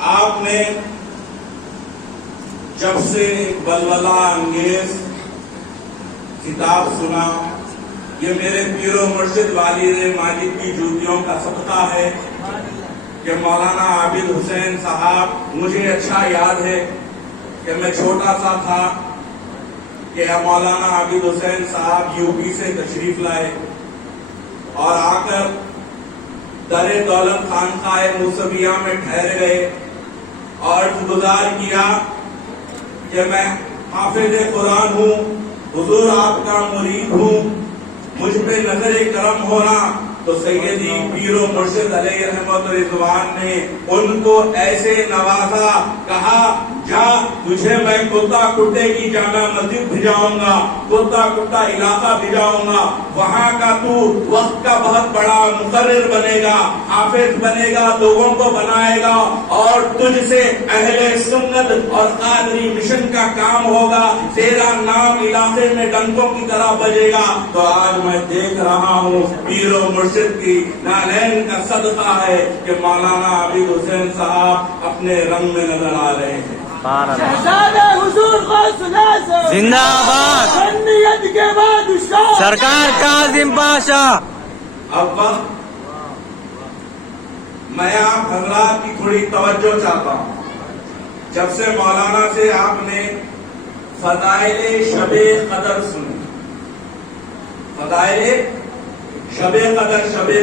آپ نے جب سے ایک بلبلہ انگیز خطاب سنا، یہ میرے پیر و مرشد والد ماجد کی جوتیوں کا صدقہ ہے کہ مولانا عابد حسین صاحب، مجھے اچھا یاد ہے کہ میں چھوٹا سا تھا کہ مولانا عابد حسین صاحب یو پی سے تشریف لائے اور آ کر در دولت خانقاہ موسویہ میں ٹھہر گئے اور گزار کیا کہ میں حافظ قرآن ہوں، حضور آپ کا مرید ہوں، مجھ پہ نظر کرم ہونا۔ تو سیدی پیر و مرشد علیہ رحمت و رضوان نے ان کو ایسے نوازا، کہا جا تجھے میں کوتا کٹے کی جامع مسجد بھیجاؤں گا، کوتا کٹا علاقہ بھیجاؤں گا، وہاں کا تو وقت کا بہت بڑا مقرر بنے گا، حافظ بنے گا، لوگوں کو بنائے گا اور تجھ سے اہل سنت اور قادری مشن کا کام ہوگا، تیرا نام علاقے میں ڈنکوں کی طرح بجے گا۔ تو آج میں دیکھ رہا ہوں پیر و مرشد کی نالین کا صدقہ ہے کہ مولانا عابد حسین صاحب اپنے رنگ میں نظر آ رہے ہیں۔ زندہ آباد سرکار کاظم پاشا۔ اب وقت میں آپ حضرات کی تھوڑی توجہ چاہتا ہوں۔ جب سے مولانا سے آپ نے فضائل شب قدر سنی، فضائل شب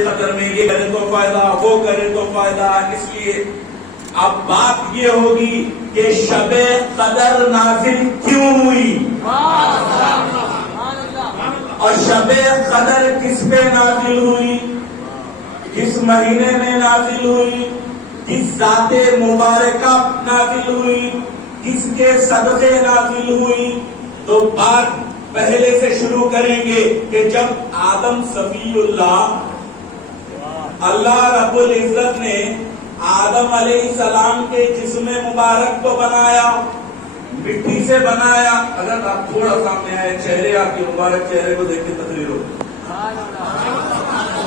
قدر میں یہ کرے تو فائدہ، وہ کرے تو فائدہ، اس لیے اب بات یہ ہوگی کہ شب قدر نازل کیوں ہوئی اور شب قدر کس پہ نازل ہوئی، کس مہینے میں نازل ہوئی، کس ذات مبارکہ نازل ہوئی، کس کے صدقے نازل ہوئی۔ تو بات پہلے سے شروع کریں گے کہ جب آدم صفی اللہ رب العزت نے آدم علیہ السلام کے جسم مبارک کو بنایا، مٹی سے بنایا۔ اگر آپ تھوڑا سامنے آئے، چہرے آپ کے مبارک چہرے کو دیکھ کے تقریر ہو۔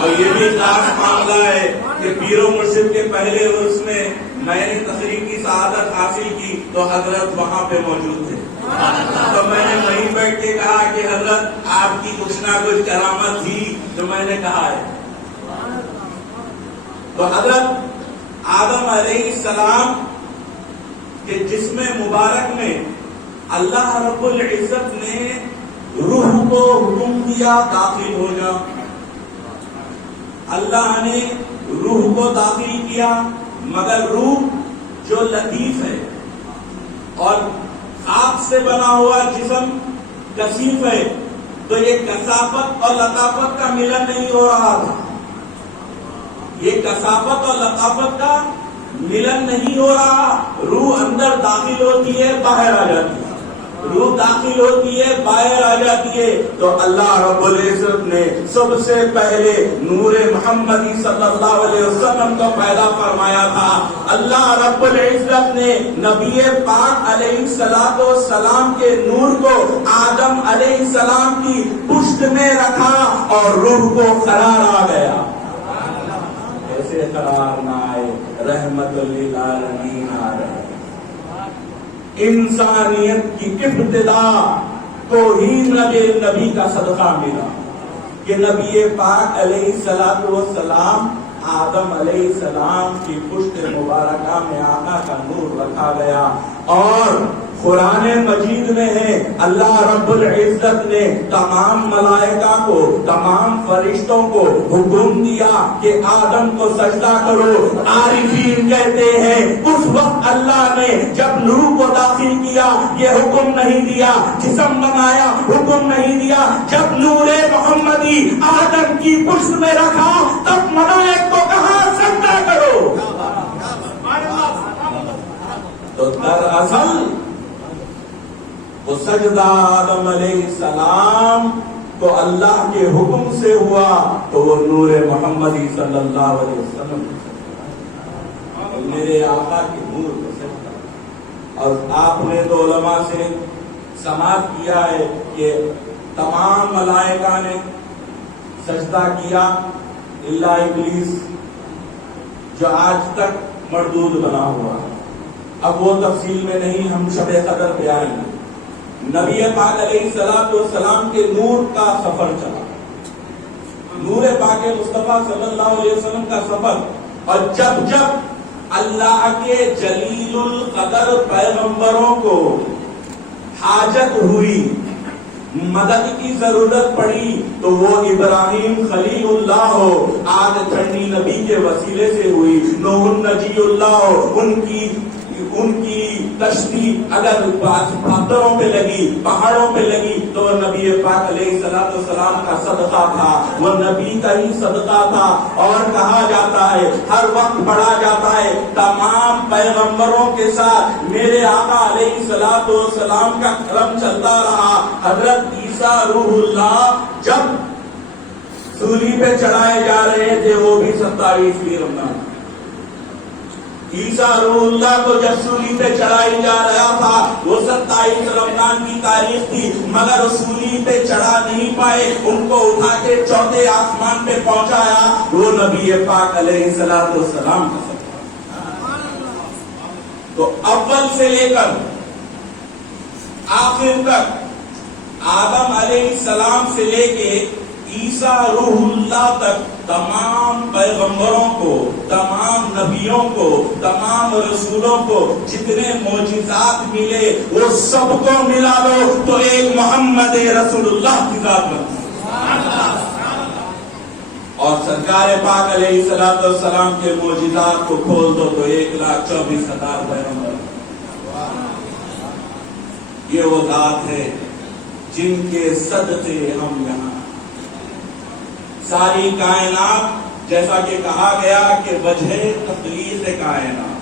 اور یہ بھی خاص معاملہ ہے کہ پیر و مرشد کے پہلے عرس میں میں نے تقریر کی سعادت حاصل کی تو حضرت وہاں پہ موجود تھے، تو میں نے وہیں بیٹھ کے کہا کہ حضرت آپ کی کچھ نہ کچھ کرامت تھی جو میں نے کہا ہے۔ تو حضرت آدم علیہ السلام کے جسم مبارک میں اللہ رب العزت نے روح کو حکم دیا داخل ہو جا۔ اللہ نے روح کو داخل کیا، مگر روح جو لطیف ہے اور خاک سے بنا ہوا جسم کثیف ہے، تو یہ کثافت اور لطافت کا ملن نہیں ہو رہا تھا، یہ کثافت اور لطافت کا ملن نہیں ہو رہا۔ روح اندر داخل ہوتی ہے، باہر آ جاتی ہے، روح داخل ہوتی ہے، باہر آ جاتی ہے۔ تو اللہ رب العزت نے سب سے پہلے نور محمدی صلی اللہ علیہ وسلم کو پیدا فرمایا تھا۔ اللہ رب العزت نے نبی پاک علیہ السلام کے نور کو آدم علیہ السلام کی پشت میں رکھا اور روح کو قرار آ گیا۔ ایسے قرار نہ آئے، رحمت للعالمین آ رہے۔ انسانیت کی ابتدا توحید نبی کا صدقہ ملا کہ نبی پاک علیہ السلام آدم علیہ السلام کی پشت مبارکہ میں آقا کا نور رکھا گیا۔ اور قرآن مجید میں ہے اللہ رب العزت نے تمام ملائکہ کو، تمام فرشتوں کو حکم دیا کہ آدم کو سجدہ کرو۔ عارفین کہتے ہیں اس وقت اللہ نے جب نور کو داخل کیا یہ حکم نہیں دیا، جسم بنایا حکم نہیں دیا، جب نور محمدی آدم کی پشت میں رکھا تب ملائک کو کہا سجدہ کرو۔ تو دراصل وہ سجدہ آدم علیہ السلام کو اللہ کے حکم سے ہوا تو وہ نور محمدی صلی اللہ علیہ وسلم میرے آقا کے نور کو سجدہ۔ اور آپ نے تو علماء سے سماعت کیا ہے کہ تمام ملائکہ نے سجدہ کیا الا ابلیس جو آج تک مردود بنا ہوا ہے۔ اب وہ تفصیل میں نہیں، ہم شب قدر پہ آئیں گے۔ نبی پاک علیہ السلام کے نور کا سفر چلا، نور پاک مصطفیٰ صلی اللہ علیہ وسلم کا سفر، اور جب جب اللہ کے جلیل القدر پیغمبروں کو حاجت ہوئی، مدد کی ضرورت پڑی، تو وہ ابراہیم خلیل اللہ ہو، آگ ٹھنڈی نبی کے وسیلے سے ہوئی، نوح النجی اللہ ہو، ان کی کشتی اگر پتھروں پہ لگی، پہاڑوں پہ لگی، تو وہ نبی پاک علیہ السلام کا صدقہ تھا، وہ نبی کا ہی صدقہ تھا۔ اور کہا جاتا ہے، ہر وقت پڑھا جاتا ہے، تمام پیغمبروں کے ساتھ میرے آقا علیہ السلام کا کرم چلتا رہا۔ حضرت عیسیٰ روح اللہ جب سولی پہ چڑھائے جا رہے تھے، وہ بھی 27ویں رمضان، عیسیٰ روح اللہ کو جب سولی پہ چڑھائی جا رہا تھا، وہ 27 رمضان کی تاریخ تھی، مگر سولی پہ چڑھا نہیں پائے، ان کو اٹھا کے چوتھے آسمان پہ پہنچایا، وہ نبی پاک علیہ السلام کا سفر۔ تو اول سے لے کر آخر تک، آدم علیہ السلام سے لے کے عیسیٰ روح اللہ تک، تمام پیغمبروں کو، تمام نبیوں کو، تمام رسولوں کو جتنے معجزات ملے، وہ سب کو ملا دو تو ایک محمد رسول اللہ کی ذات میں، اور سرکار پاک علیہ السلام کے معجزات کو کھول دو تو 1,24,000 پیغمبر۔ یہ وہ ذات ہے جن کے صدقے ہم یہاں، ساری کائنات، جیسا کہ کہا گیا کہ وجہ تخلیق کائنات،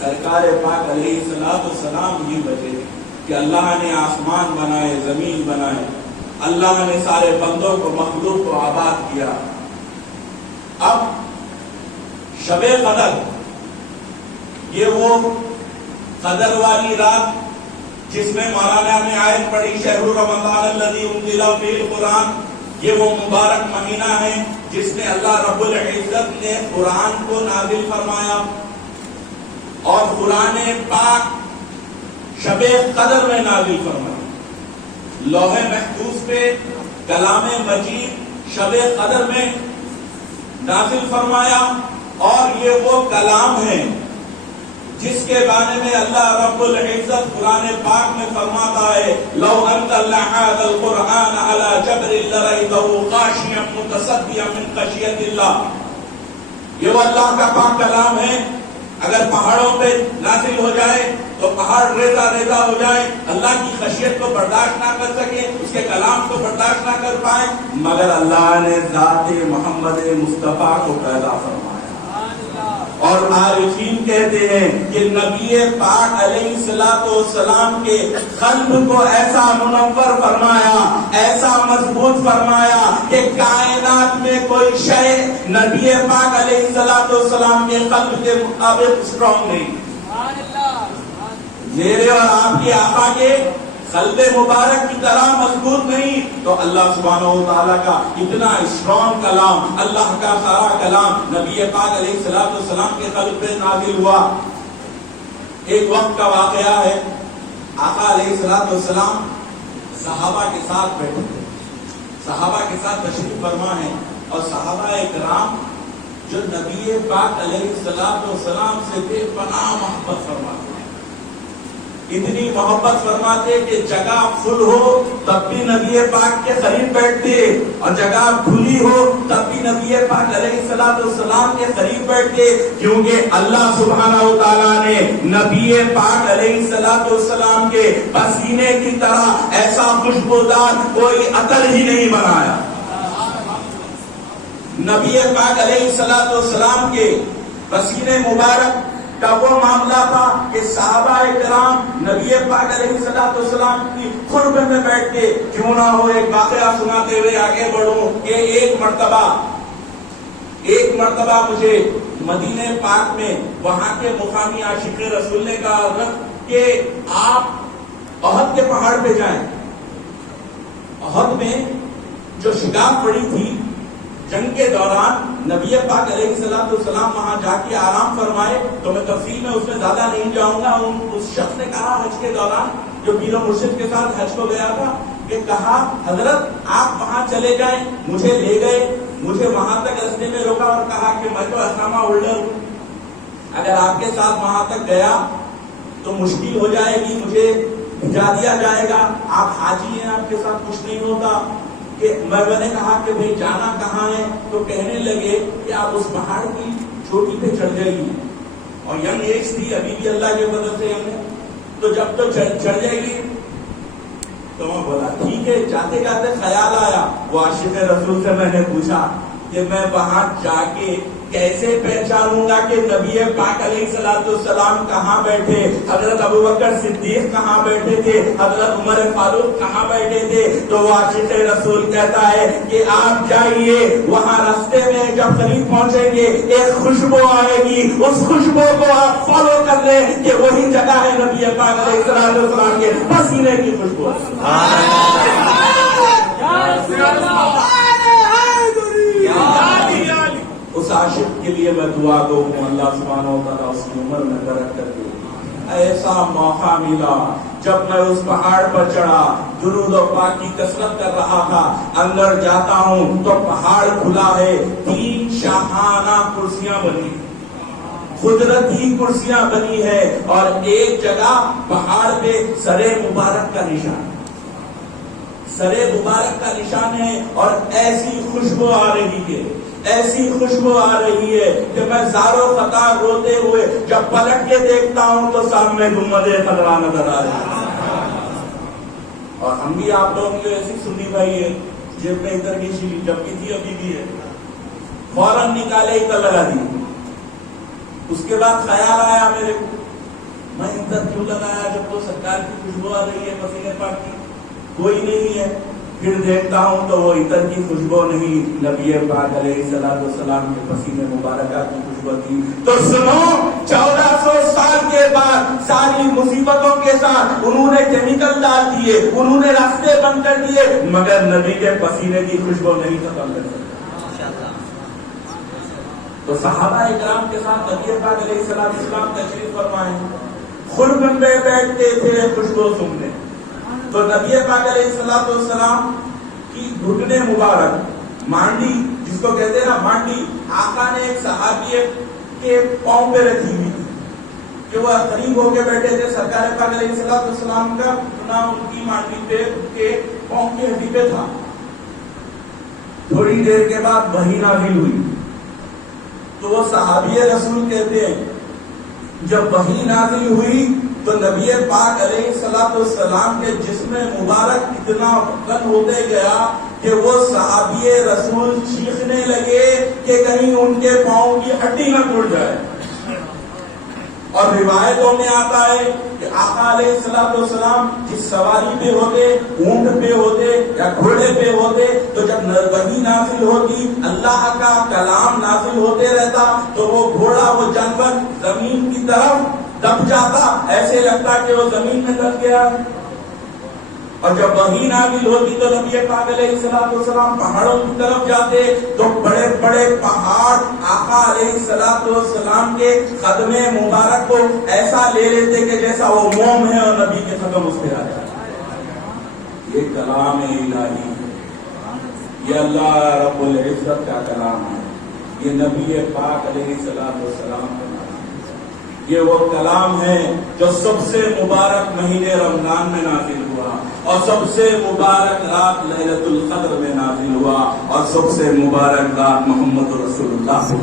سرکار پاک علیہ السلام ہی وجہ ہے کہ اللہ نے آسمان بنائے، زمین بنائے، اللہ نے سارے بندوں کو، مخلوق کو آباد کیا۔ اب شب قدر، یہ وہ قدر والی رات جس میں مولانا نے آیت پڑھی، شہر رمضان الذی انزل فیہ القرآن، یہ وہ مبارک مہینہ ہے جس میں اللہ رب العزت نے قرآن کو نازل فرمایا، اور قرآن پاک شب قدر میں نازل فرمایا، لوح محفوظ پہ کلام مجید شب قدر میں نازل فرمایا، اور یہ وہ کلام ہے جس کے بارے میں اللہ رب العزت قرآن پاک میں فرماتا ہے، لو انزلنا هذا القرآن على جبل لرأيته خاشعا متصدعا من خشية الله۔ یہ وہ اللہ کا پاک کلام ہے، اگر پہاڑوں پہ نازل ہو جائے تو پہاڑ ریزہ ریزہ ہو جائے، اللہ کی خشیت کو برداشت نہ کر سکے، اس کے کلام کو برداشت نہ کر پائے، مگر اللہ نے ذات محمد مصطفیٰ کو پیدا فرمایا۔ اور عارفین کہتے ہیں کہ نبی پاک علیہ السلام کے قلب کو ایسا منور فرمایا، ایسا مضبوط فرمایا کہ کائنات میں کوئی شے نبی پاک علیہ السلام کے قلب کے مطابق اسٹرانگ نہیں۔ میرے اور آپ کے آقا کے قلب مبارک کی طرح مضبوط نہیں، تو اللہ سبحانہ و تعالیٰ کا اتنا اسٹرانگ کلام، اللہ کا سارا کلام نبی پاک علیہ السلام کے قلب پہ نازل ہوا۔ ایک وقت کا واقعہ ہے، آقا علیہ السلام صحابہ کے ساتھ بیٹھے تھے، صحابہ کے ساتھ تشریف فرما ہے، اور صحابہ اکرام جو نبی پاک علیہ السلام سے بے پناہ محبت فرماتے، اتنی محبت فرماتے کہ جگہ فل ہو تب بھی نبی پاک کے قریب بیٹھتے، اور جگہ کھلی ہو تب بھی نبی پاک علیہ السلام کے قریب بیٹھتے، کیونکہ اللہ سبحانہ و تعالیٰ نے نبی پاک علیہ السلام کے پسینے کی طرح ایسا خوشبودار کوئی عطر ہی نہیں بنایا۔ نبی پاک علیہ السلام کے پسینے مبارک کا وہ معاملہ تھا کہ صحابہ کرام نبی پاک علیہ السلام کی قرب میں بیٹھ کے، کیوں نہ ہو ایک واقعہ سناتے ہوئے آگے بڑھوں کہ ایک مرتبہ مجھے مدینہ پاک میں وہاں کے مقامی عاشق رسول نے کہا کہ آپ احد کے پہاڑ پہ جائیں۔ احد میں جو شگاف پڑی تھی، جنگ کے دوران نبی پاک علیہ السلام وہاں جا کے آرام فرمائے. تو میں تفصیل میں اس میں زیادہ نہیں جاؤں گا. اس شخص نے کہا حج کے دوران, جو پیر و مرشد کے ساتھ حج کو گیا تھا, کہ کہا حضرت آپ وہاں چلے جائیں. مجھے لے گئے, مجھے وہاں تک رستے میں روکا اور کہا کہ میں تو اسامہ ہولڈر ہوں, اگر آپ کے ساتھ وہاں تک گیا تو مشکل ہو جائے گی, مجھے بھجا دیا جائے گا, آپ حاجی ہیں, آپ کے ساتھ کچھ نہیں ہوتا. کہ میں نے کہا کہ بھئی جانا کہاں ہے؟ تو کہنے لگے کہ آپ اس پہاڑ کی چوٹی پہ چڑھ جائیے. اور ینگ ایج تھی, ابھی بھی اللہ کے فضل سے ینگ ہے. تو جب تو چڑھ جائے گی, تو میں بولا ٹھیک ہے. جاتے جاتے خیال آیا, وہ عاشق رسول سے میں نے پوچھا کہ میں وہاں جا کے کیسے پہچانوں گا کہ نبی پاک علیہ السلام کہاں بیٹھے, حضرت ابوبکر صدیق کہاں بیٹھے تھے, حضرت عمر فاروق کہاں بیٹھے تھے. تو وہ عاشق رسول کہتا ہے کہ آپ جائیے, وہاں راستے میں جب قریب پہنچیں گے ایک خوشبو آئے گی, اس خوشبو کو آپ فالو کر لیں کہ وہی جگہ ہے نبی پاک علیہ السلام کے پسینے کی خوشبو. اس عاشق کے لیے میں دعا دو ہوں, اللہ سبحانہ و تعالیٰ اس کی عمر میں برکت دے. ایسا موقع ملا جب میں اس پہاڑ پر چڑھا, درود و پاک کی کثرت کر رہا تھا. اندر جاتا ہوں تو پہاڑ کھلا ہے, 3 شاہانہ کرسیاں بنی, قدرتی کرسیاں بنی ہے, اور ایک جگہ پہاڑ پہ سر مبارک کا نشان, سر مبارک کا نشان ہے. اور ایسی خوشبو آ رہی ہے, ایسی خوشبو آ رہی ہے کہ میں زارو خطا روتے ہوئے جب پلٹ کے دیکھتا ہوں تو سامنے گنبد خضرا نظر آ رہی ہے. اور ہم بھی آپ لوگوں کی ایسی سنی بھائی ہے, جیب میں ادھر کی شیلی جب بھی تھی ابھی بھی ہے, فوراً نکالے ادھر لگا دی. اس کے بعد خیال آیا میرے کو, میں ادھر کیوں لگایا جب تو سرکار کی خوشبو آ رہی ہے پسینے پاک کی, کوئی نہیں ہے. پھر دیکھتا ہوں تو وہ عطر کی خوشبو نہیں, نبی پاک علیہ السلام کے پسینے مبارکہ کی خوشبو تھی. تو سنو, 1400 سال کے بعد ساری مصیبتوں کے ساتھ انہوں نے کیمیکل ڈال دیے, انہوں نے راستے بند کر دیے, مگر نبی کے پسینے کی خوشبو نہیں ختم کر سکتے. تو صحابہ اکرام کے ساتھ نبی پاک علیہ السلام تشریف فرمائے, خرب میں بیٹھتے تھے خوشبو سننے. تو نبی پاک علیہ السلام کی گھٹنے مبارک, مانڈی جس کو کہتے ہیں نا مانڈی, آقا نے ایک صحابی کے پاؤں پہ رکھی ہوئی تھی کہ وہ قریب ہو کے بیٹھے تھے. سرکار پاک علیہ السلام کا گھٹنا ان کی مانڈی پہ, ان کے پاؤں کی ہڈی پہ تھا. تھوڑی دیر کے بعد وحی نازل ہوئی. تو وہ صحابی رسول کہتے ہیں جب وحی نازل ہوئی تو نبی پاک علیہ السلام کے جسم مبارک اتنا بلند ہوتے گیا کہ وہ صحابی رسول چیخنے لگے کہ کہیں ان کے پاؤں کی ہڈی نہ ٹوٹ جائے. اور روایتوں میں آتا ہے کہ آقا علیہ السلام جس سواری پہ ہوتے, اونٹ پہ ہوتے یا گھوڑے پہ ہوتے, تو جب وحی نازل ہوتی, اللہ کا کلام نازل ہوتے رہتا, تو وہ گھوڑا, وہ جانور زمین کی طرف دب جاتا, ایسے لگتا کہ وہ زمین میں دب گیا. اور جب وحی نازل ہوتی تو نبی پاک علیہ السلام پہاڑوں کی طرف جاتے, تو بڑے بڑے پہاڑ آقا علیہ السلام کے قدمے مبارک کو ایسا لے لیتے کہ جیسا وہ موم ہے اور نبی کے قدم اس پہ آ جاتے. یہ کلام الہی ہے, یہ اللہ رب العزت کا کلام ہے, یہ نبی پاک علیہ السلام کا, یہ وہ کلام ہے جو سب سے مبارک مہینے رمضان میں نازل ہوا, اور سب سے مبارک رات لیلۃ القدر میں نازل ہوا, اور سب سے مبارک رات محمد رسول اللہ سے.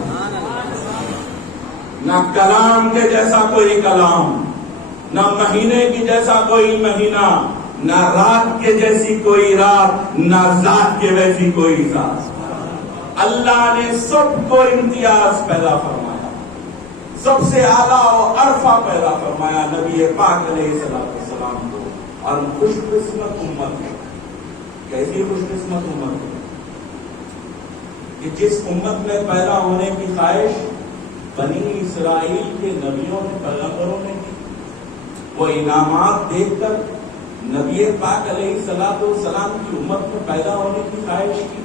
نہ کلام کے جیسا کوئی کلام, نہ مہینے کی جیسا کوئی مہینہ, نہ رات کے جیسی کوئی رات, نہ ذات کے ویسی کوئی ذات. اللہ نے سب کو امتیاز پیدا فرمایا, سب سے اعلیٰ و عرفہ پیدا فرمایا نبی پاک علیہ السلام کو. اور خوش قسمت امت ہے, کیسی خوش قسمت امت ہے کہ جس امت میں پیدا ہونے کی خواہش بنی اسرائیل کے نبیوں نے, پیغمبروں نے کی. وہ انعامات دیکھ کر نبی پاک علیہ السلام کی امت میں پیدا ہونے کی خواہش کی.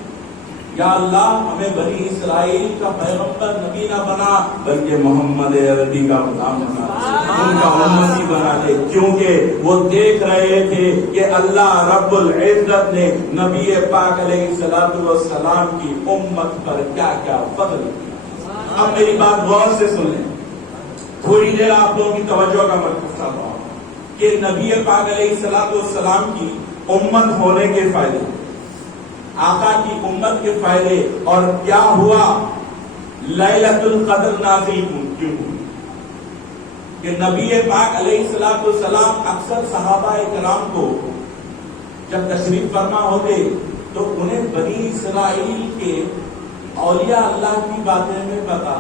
یا اللہ ہمیں بنی اسرائیل کا پیغمبر نبی نہ بنا بلکہ محمد عربی کا غلام بنا دے، ان کا امتی بنا دے، کیونکہ وہ دیکھ رہے تھے کہ اللہ رب العزت نے نبی پاک علیہ السلام کی امت پر کیا کیا فضل کیا۔ اب میری بات غور سے سن لیں، تھوڑی دیر آپ لوگوں کی توجہ کا مرکز چاہتا ہوں کہ نبی پاک علیہ السلام کی امت ہونے کے فائدے، آقا کی امت کے فائدے، اور کیا ہوا لیلۃ القدر نازل کیوں ہوئی کہ نبی پاک علیہ السلام اکثر صحابہ کرام کو جب تشریف فرما ہوتے تو انہیں بنی اسرائیل کے اولیاء اللہ کی باتیں میں بتا،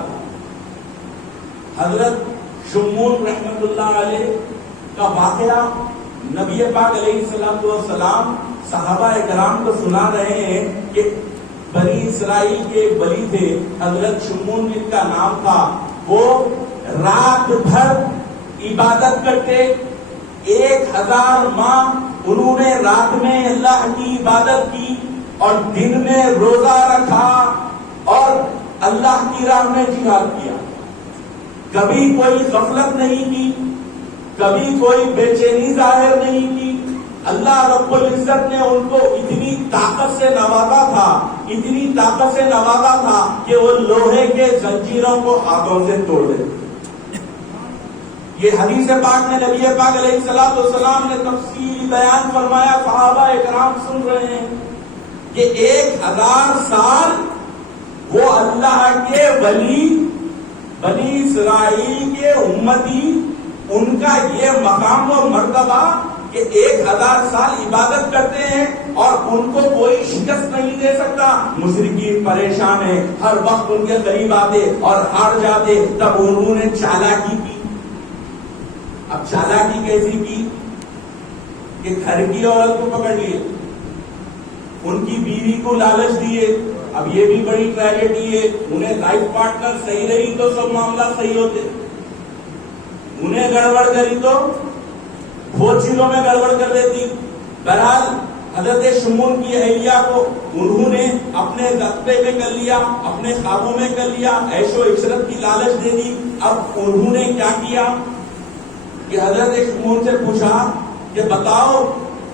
حضرت شمون رحمت اللہ علیہ کا واقعہ نبی پاک علیہ السلام صحابہ کرام کو سنا رہے ہیں کہ بنی اسرائیل کے ولی تھے حضرت شمون جن کا نام تھا، وہ رات بھر عبادت کرتے، 1000 ماہ انہوں نے رات میں اللہ کی عبادت کی اور دن میں روزہ رکھا اور اللہ کی راہ میں جہاد کیا، کبھی کوئی غفلت نہیں کی، کبھی کوئی بے چینی ظاہر نہیں کی۔ اللہ رب العزت نے ان کو اتنی طاقت سے نوازا تھا، اتنی طاقت سے نوازا تھا کہ وہ لوہے کے زنجیروں کو ہاتھوں سے توڑ دیتے۔ یہ حدیث پاک میں نبی پاک علیہ السلام نے تفصیلی بیان فرمایا، صحابہ اکرام سن رہے ہیں کہ 1000 سال وہ اللہ کے ولی، بنی اسرائیل کے امتی، ان کا یہ مقام و مرتبہ کہ 1000 سال عبادت کرتے ہیں اور ان کو کوئی شکست نہیں دے سکتا۔ مشرکین پریشان ہیں، ہر وقت ان کے قریب آتے اور ہار جاتے، تب انہوں نے چالاکی کی۔ اب چالاکی کیسی کی کہ گھر کی عورت کو پکڑ لیے، ان کی بیوی کو لالچ دیے۔ اب یہ بھی بڑی ٹریجڈی ہے، انہیں لائف پارٹنر صحیح رہی تو سب معاملہ صحیح ہوتے، انہیں گڑبڑ کری تو بہت چیزوں میں گڑبڑ کر دیتی۔ بہرحال حضرت شمون کی اہلیہ کو انہوں نے اپنے رقبے میں کر لیا، اپنے قابو میں کر لیا، عیش و عشرت کی لالچ دے دی۔ اب انہوں نے کیا کیا کہ حضرت شمون سے پوچھا کہ بتاؤ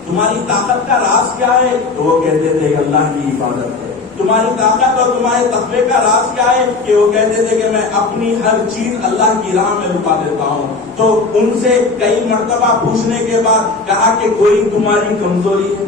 تمہاری طاقت کا راز کیا ہے؟ تو وہ کہتے تھے اللہ کی عبادت ہے۔ تمہاری طاقت اور تمہارے تقوی کا راز کیا ہے؟ کہ وہ کہتے تھے کہ میں اپنی ہر چیز اللہ کی راہ میں رکا دیتا ہوں۔ تو ان سے کئی مرتبہ پوچھنے کے بعد کہا کہ کوئی تمہاری کمزوری ہے،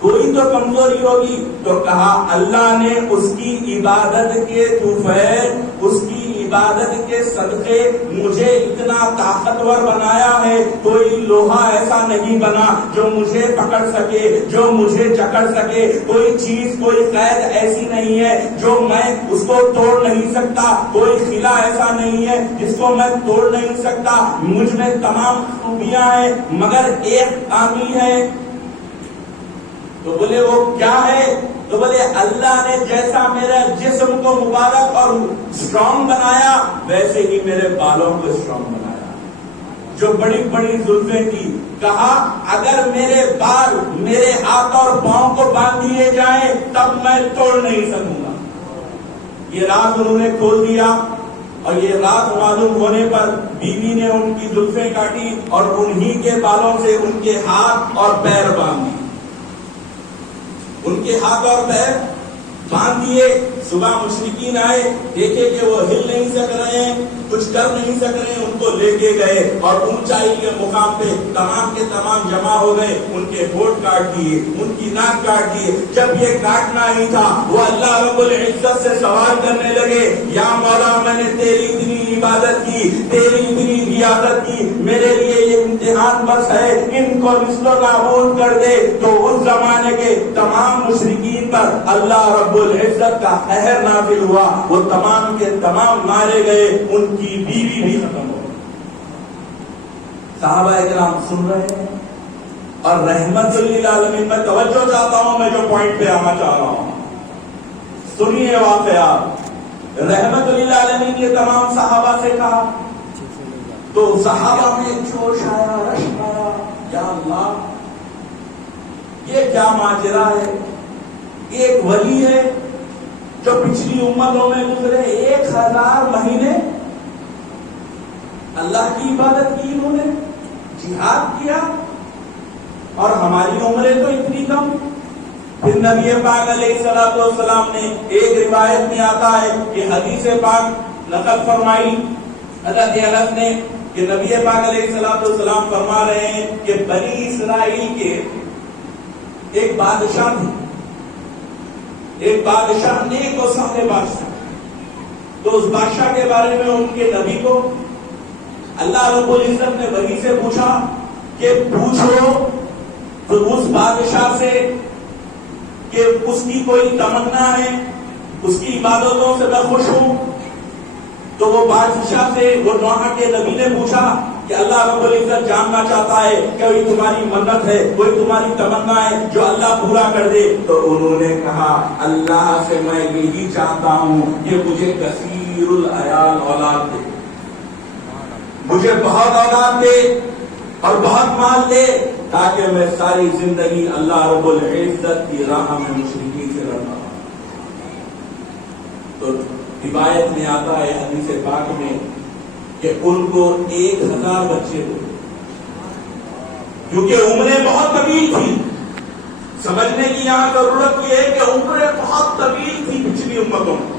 کوئی تو کمزوری ہوگی، تو کہا اللہ نے اس کی عبادت کے طفیل، اس کی عبادت کے صدقے مجھے اتنا طاقتور بنایا ہے، کوئی لوہا ایسا نہیں بنا جو مجھے پکڑ سکے، جو مجھے جکڑ سکے، کوئی چیز، کوئی قید ایسی نہیں ہے جو میں اس کو توڑ نہیں سکتا، کوئی خلا ایسا نہیں ہے جس کو میں توڑ نہیں سکتا، مجھ میں تمام خوبیاں ہیں مگر ایک خامی ہے۔ تو بولے وہ کیا ہے؟ تو بولے اللہ نے جیسا میرے جسم کو مبارک اور اسٹرانگ بنایا ویسے ہی میرے بالوں کو اسٹرانگ بنایا، جو بڑی بڑی زلفیں تھی۔ کہا اگر میرے بال میرے ہاتھ اور پاؤں کو باندھ دیے جائیں تب میں توڑ نہیں سکوں گا۔ یہ راز انہوں نے کھول دیا، اور یہ راز معلوم ہونے پر بیوی نے ان کی زلفیں کاٹی اور انہی کے بالوں سے ان کے ہاتھ اور پیر باندھ دیے، ان کے ہاتھ اور پیر باندھ دیے۔ صبح مشرکین آئے، دیکھے کہ وہ ہل نہیں سک رہے ہیں، کچھ کر نہیں سک رہے ہیں، ان کو لے کے گئے اور اونچائی کے مقام پہ تمام کے تمام جمع ہو گئے، ان کے ہونٹ کاٹ دیے، ان کی ناک کاٹ دیے۔ جب یہ کاٹنا ہی تھا وہ اللہ رب العزت سے سوال کرنے لگے، یا مولا میں نے تیری اتنی عبادت کی، تیری اتنی ریاضت کی، میرے لیے یہ امتحان بس ہے، ان کو نسل و نابود کر دے۔ تو اس زمانے کے تمام مشرکین پر اللہ رب العزت کا قہر نازل ہوا، وہ تمام کے تمام مارے گئے، ان کی بیوی بھی ختم ہو گئی۔ صحابہ اکرام سن رہے ہیں اور رحمت للعالمین، میں توجہ چاہتا ہوں، میں جو پوائنٹ پہ آنا چاہ رہا ہوں سنیے واقعات۔ رحمت للعالمین یہ تمام صحابہ سے کہا تو صحابہ میں جوش آیا، رشک آیا، یا اللہ یہ کیا ماجرا ہے ایک ولی ہے جو پچھلی امتوں میں گزرے 1000 مہینے اللہ کی عبادت کی، انہوں نے جہاد کیا، اور ہماری عمریں تو اتنی کم۔ پھر نبی پاک علیہ الصلوۃ والسلام نے ایک روایت میں آتا ہے کہ حدیث پاک نقل فرمائی حضرت انس نے کہ نبی پاک علیہ الصلوۃ والسلام فرما رہے ہیں کہ بنی اسرائیل کے ایک بادشاہ تھے، ایک بادشاہ نیک و صالح بادشاہ، تو اس بادشاہ کے بارے میں ان کے نبی کو اللہ رب العزت نے وحی سے پوچھا کہ پوچھو تو اس بادشاہ سے کہ اس کی کوئی تمنا ہے، اس کی عبادتوں سے میں خوش ہوں۔ تو وہ بادشاہ سے وہ نوح کے نبی نے پوچھا کہ اللہ رب العزت جاننا چاہتا ہے کہ کوئی تمہاری منت ہے، کوئی تمہاری تمنا ہے جو اللہ پورا کر دے۔ تو انہوں نے کہا اللہ سے میں یہی چاہتا ہوں کہ مجھے کثیر العیال اولاد دے، مجھے بہت اولاد دے اور بہت مال دے، تاکہ میں ساری زندگی اللہ رب العزت کی راہ میں مشرکین سے لڑتا ہوں۔ تو روایت میں آتا ہے حدیث پاک میں کہ ان کو 1000 بچے ہوئے، کیونکہ عمریں بہت طویل تھی۔ سمجھنے کی یہاں ضرورت یہ ہے کہ عمریں بہت طویل تھی پچھلی امتوں میں،